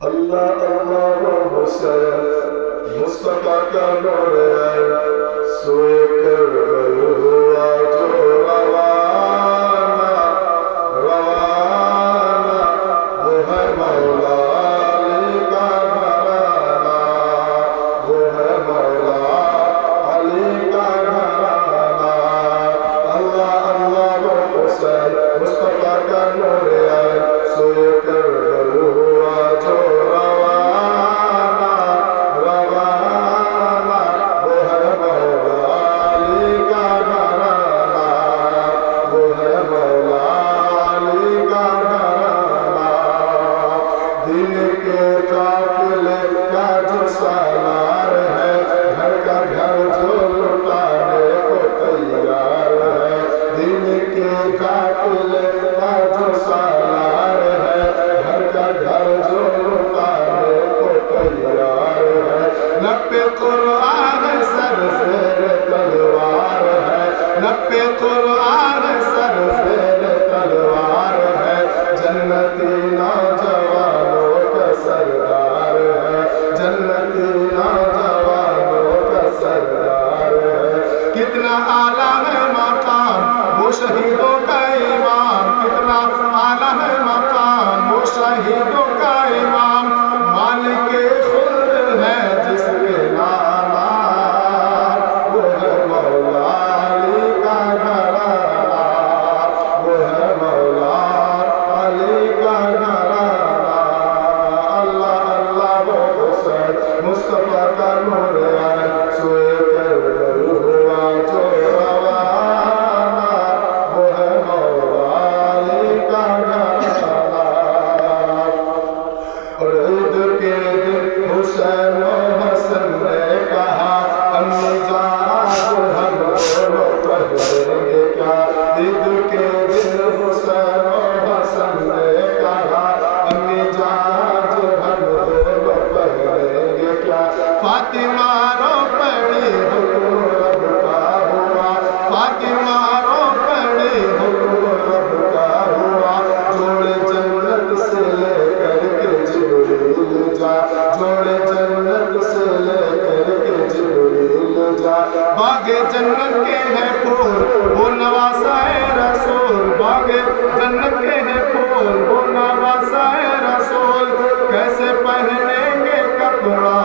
اللہ اللہ و حسین مصطفیٰ کا نور ہے سوئے کربل ہوا جو روانہ روانہ وہ ہے مولا علی کا گھرانہ وہ ہے مولا علی کا گھرانہ اللہ اللہ و حسین مصطفیٰ کا نور ہے سوئے کربل ہوا جو قرآن سر زیر تلوار ہے جنتی نوجوانوں کا سردار ہے جنتی نوجوانوں کا سردار ہے کتنا اعلیٰ ہے مقام وہ شہیدوں کا امام کتنا اعلیٰ ہے مقام وہ شہیدوں کا امام مالک خلد ہے جس کے نام وہ ہے مولا مصطفیٰ کا نور ہے سوئے کربل ہوا جو روانہ وہ ہے مولا علی کا گھرانہ اور عید کے دن حسین و حسن نے کہا امی جان ہم دونوں پہلیں گے کیا عید کے دن حسین و حسن نے کہا امی جان ہم دونوں پہلیں گے کیا فاطمہ رو پڑی حکم رب کا ہوا فاطمہ رو پڑی حکم رب کا ہوا جوڑے جنت سے لے کر کے جبریل جا جوڑے جنت سے لے کر کے جبریل جا باغ جنت کے ہیں پھول وہ نواسہ رسول باغ جنت کے ہیں پھول وہ نواسہ رسول کیسے پہنیں گے کپڑا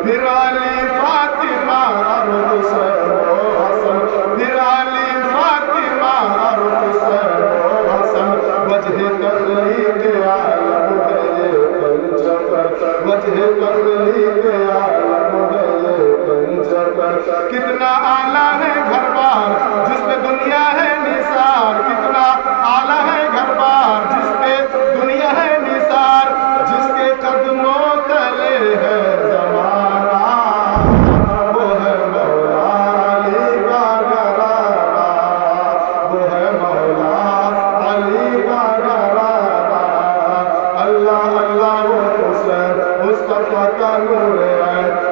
پھر علی فاطمہ اور حسین و حسن پھر علی فاطمہ اور حسین و حسن وجہ تخلیق عالم ہے یہ پنجتر وجہ تخلیق عالم ہے یہ پنجتر کتنا اعلیٰ ہے گھر بار جس پہ دنیا ہے نثار کتنا اعلیٰ ہے گھر بار جس پہ دنیا ہے نثار جس کے قدموں تلے ہے مصطفیٰ کا نور ہے